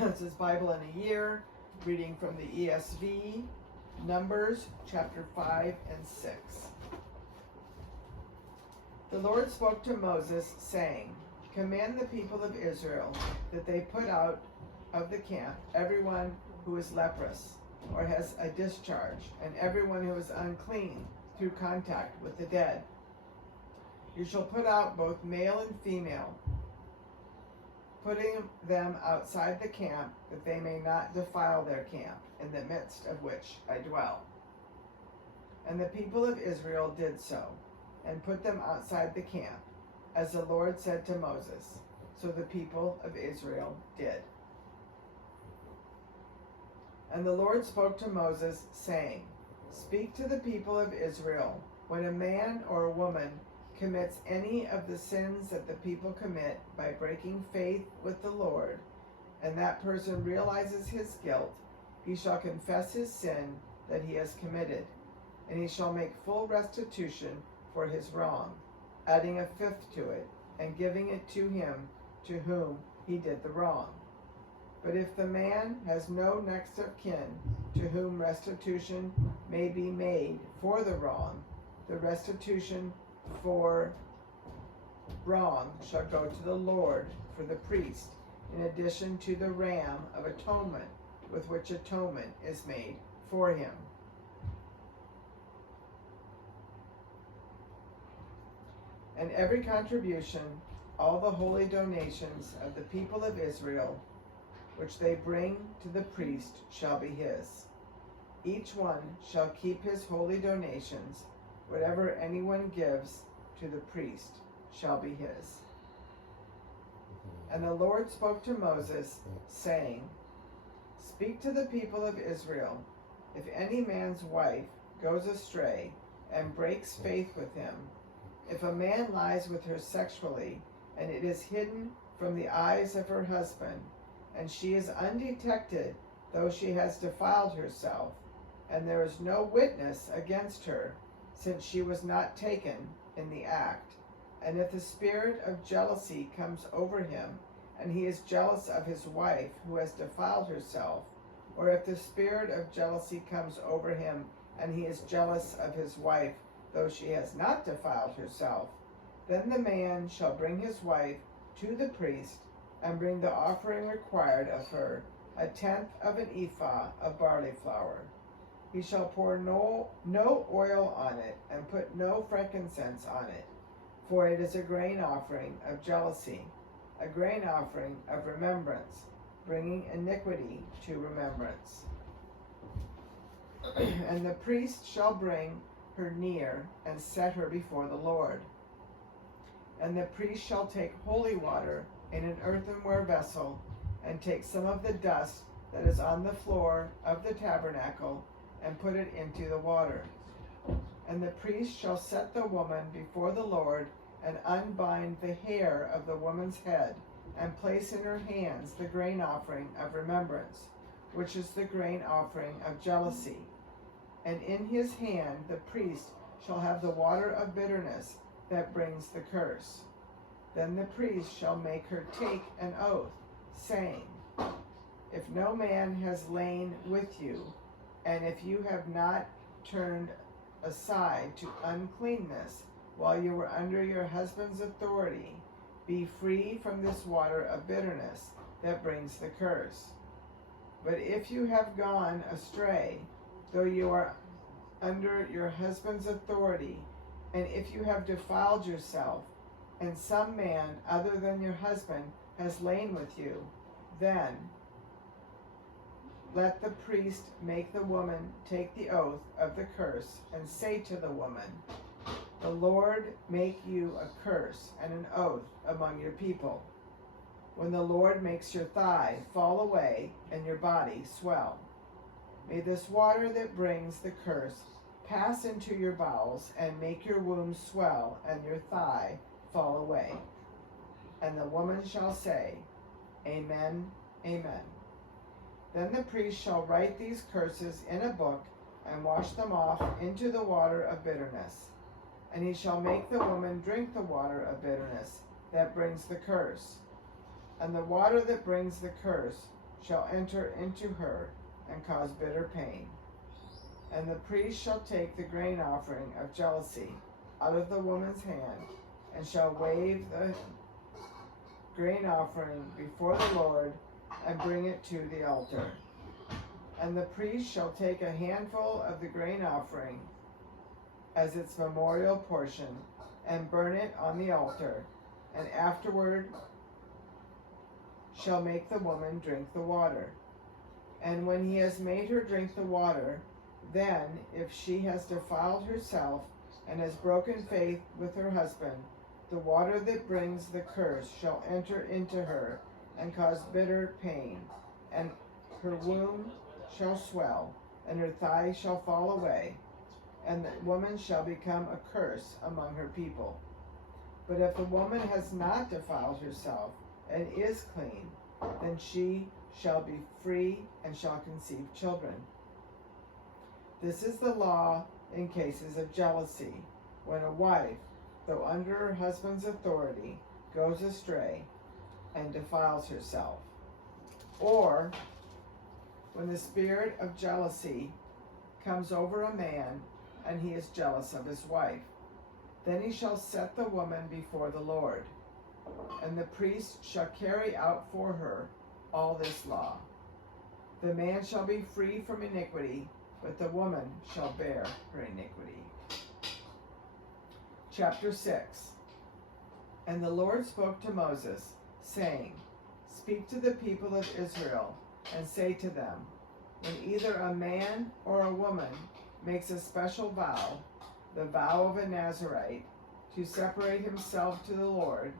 This is Bible in a Year, reading from the ESV, Numbers chapter 5 and 6. The Lord spoke to Moses, saying, Command the people of Israel that they put out of the camp everyone who is leprous or has a discharge, and everyone who is unclean through contact with the dead. You shall put out both male and female, putting them outside the camp, that they may not defile their camp, in the midst of which I dwell. And the people of Israel did so, and put them outside the camp, as the Lord said to Moses. So the people of Israel did. And the Lord spoke to Moses, saying, Speak to the people of Israel, when a man or a woman commits any of the sins that the people commit by breaking faith with the Lord, and that person realizes his guilt, he shall confess his sin that he has committed, and he shall make full restitution for his wrong, adding a fifth to it, and giving it to him to whom he did the wrong. But if the man has no next of kin to whom restitution may be made for the wrong, the restitution for wrong shall go to the Lord for the priest, in addition to the ram of atonement with which atonement is made for him. And every contribution, all the holy donations of the people of Israel, which they bring to the priest, shall be his. Each one shall keep his holy donations. Whatever anyone gives to the priest shall be his. And the Lord spoke to Moses, saying, Speak to the people of Israel. If any man's wife goes astray and breaks faith with him, if a man lies with her sexually, and it is hidden from the eyes of her husband, and she is undetected, though she has defiled herself, and there is no witness against her, since she was not taken in the act. And if the spirit of jealousy comes over him, and he is jealous of his wife who has defiled herself, or if the spirit of jealousy comes over him, and he is jealous of his wife, though she has not defiled herself, then the man shall bring his wife to the priest, and bring the offering required of her, 1/10 of an ephah of barley flour. He shall pour no oil on it, and put no frankincense on it, for it is a grain offering of jealousy, a grain offering of remembrance, bringing iniquity to remembrance. And the priest shall bring her near, and set her before the Lord. And the priest shall take holy water in an earthenware vessel, and take some of the dust that is on the floor of the tabernacle, and put it into the water. And the priest shall set the woman before the Lord, and unbind the hair of the woman's head, and place in her hands the grain offering of remembrance, which is the grain offering of jealousy. And in his hand the priest shall have the water of bitterness that brings the curse. Then the priest shall make her take an oath, saying, If no man has lain with you, and if you have not turned aside to uncleanness while you were under your husband's authority, be free from this water of bitterness that brings the curse. But if you have gone astray, though you are under your husband's authority, and if you have defiled yourself, and some man other than your husband has lain with you, then let the priest make the woman take the oath of the curse, and say to the woman, The Lord make you a curse and an oath among your people, when the Lord makes your thigh fall away and your body swell. May this water that brings the curse pass into your bowels, and make your womb swell and your thigh fall away. And the woman shall say, Amen, amen. Then the priest shall write these curses in a book, and wash them off into the water of bitterness. And he shall make the woman drink the water of bitterness that brings the curse. And the water that brings the curse shall enter into her and cause bitter pain. And the priest shall take the grain offering of jealousy out of the woman's hand, and shall wave the grain offering before the Lord, and bring it to the altar. And the priest shall take a handful of the grain offering as its memorial portion, and burn it on the altar, and afterward shall make the woman drink the water. And when he has made her drink the water, then, if she has defiled herself and has broken faith with her husband, the water that brings the curse shall enter into her and cause bitter pain, and her womb shall swell, and her thigh shall fall away, and the woman shall become a curse among her people. But if the woman has not defiled herself and is clean, then she shall be free and shall conceive children. This is the law in cases of jealousy, when a wife, though under her husband's authority, goes astray and defiles herself. Or when the spirit of jealousy comes over a man, and he is jealous of his wife, then he shall set the woman before the Lord, and the priest shall carry out for her all this law. The man shall be free from iniquity, but the woman shall bear her iniquity. Chapter 6. And the Lord spoke to Moses, saying, Speak to the people of Israel, and say to them, when either a man or a woman makes a special vow, the vow of a Nazirite, to separate himself to the Lord,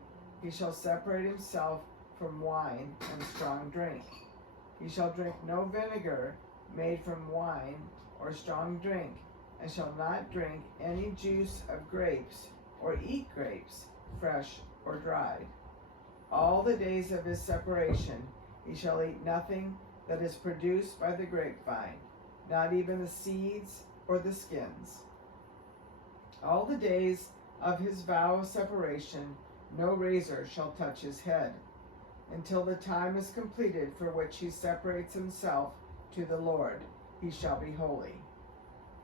he shall separate himself from wine and strong drink. He shall drink no vinegar made from wine or strong drink, and shall not drink any juice of grapes, or eat grapes, fresh or dried. All the days of his separation he shall eat nothing that is produced by the grapevine, not even the seeds or the skins. All the days of his vow of separation no razor shall touch his head, until the time is completed for which he separates himself to the Lord. He shall be holy.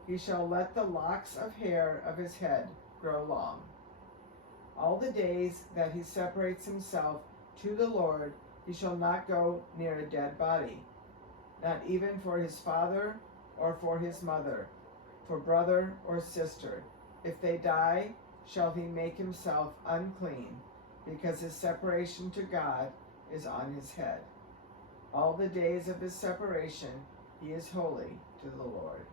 He shall let the locks of hair of his head grow long. All the days that he separates himself to the Lord, he shall not go near a dead body, not even for his father or for his mother, for brother or sister. If they die, shall he make himself unclean, because his separation to God is on his head. All the days of his separation he is holy to the Lord.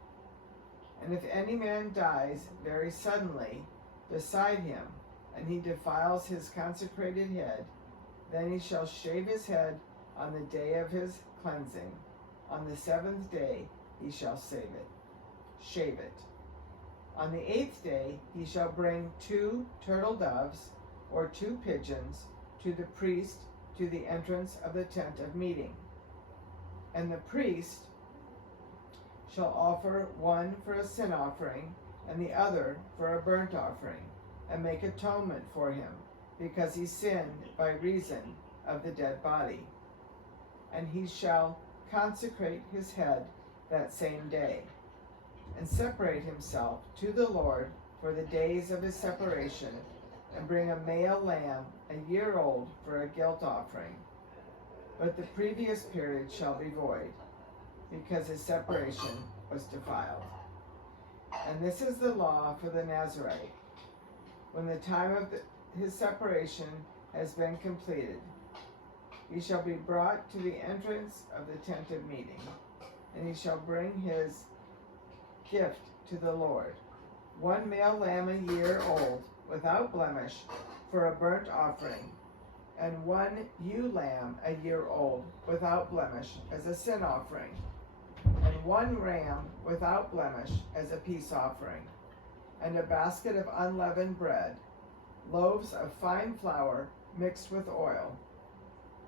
And if any man dies very suddenly beside him, and he defiles his consecrated head, then he shall shave his head on the day of his cleansing. On the 7th day he shall shave it. On the 8th day he shall bring 2 turtle doves or 2 pigeons to the priest to the entrance of the tent of meeting. And the priest shall offer one for a sin offering and the other for a burnt offering, and make atonement for him, because he sinned by reason of the dead body. And he shall consecrate his head that same day, and separate himself to the Lord for the days of his separation, and bring a male lamb a year old for a guilt offering. But the previous period shall be void, because his separation was defiled. And this is the law for the Nazirite. When the time of his separation has been completed, he shall be brought to the entrance of the tent of meeting, and he shall bring his gift to the Lord, 1 male lamb a year old, without blemish, for a burnt offering, and 1 ewe lamb a year old, without blemish, as a sin offering, and 1 ram without blemish as a peace offering, and a basket of unleavened bread, loaves of fine flour mixed with oil,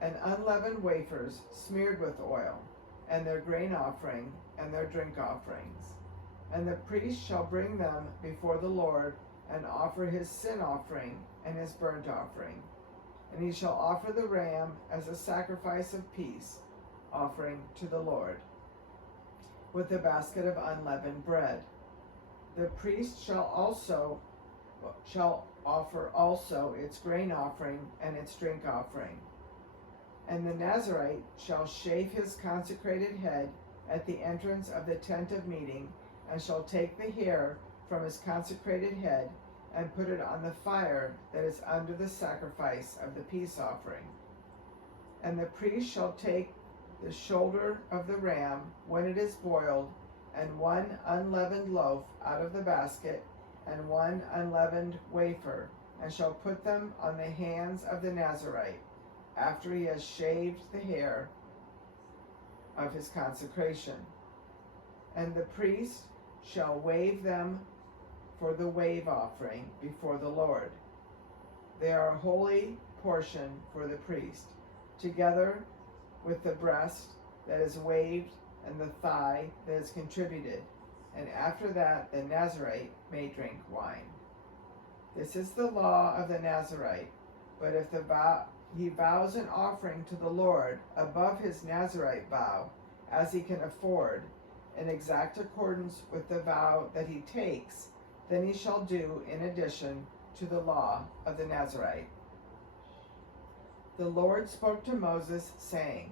and unleavened wafers smeared with oil, and their grain offering and their drink offerings. And the priest shall bring them before the Lord, and offer his sin offering and his burnt offering. And he shall offer the ram as a sacrifice of peace, offering to the Lord, with a basket of unleavened bread. The priest shall offer also its grain offering and its drink offering. And the Nazirite shall shave his consecrated head at the entrance of the tent of meeting, and shall take the hair from his consecrated head, and put it on the fire that is under the sacrifice of the peace offering. And the priest shall take the shoulder of the ram when it is boiled, and one unleavened loaf out of the basket, and one unleavened wafer, and shall put them on the hands of the Nazirite, after he has shaved the hair of his consecration. And the priest shall wave them for the wave offering before the Lord. They are a holy portion for the priest, together with the breast that is waved and the thigh that is contributed, and after that the Nazirite may drink wine. This is the law of the Nazirite. But if he vows an offering to the Lord above his Nazirite vow, as he can afford, in exact accordance with the vow that he takes, then he shall do in addition to the law of the Nazirite. The Lord spoke to Moses, saying,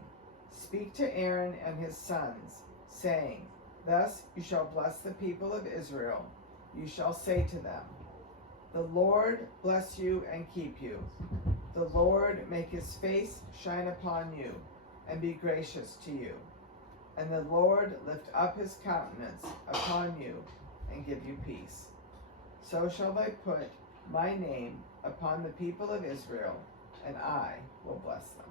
Speak to Aaron and his sons, saying, Thus you shall bless the people of Israel. You shall say to them, The Lord bless you and keep you. The Lord make his face shine upon you, and be gracious to you. And the Lord lift up his countenance upon you, and give you peace. So shall I put my name upon the people of Israel, and I will bless them.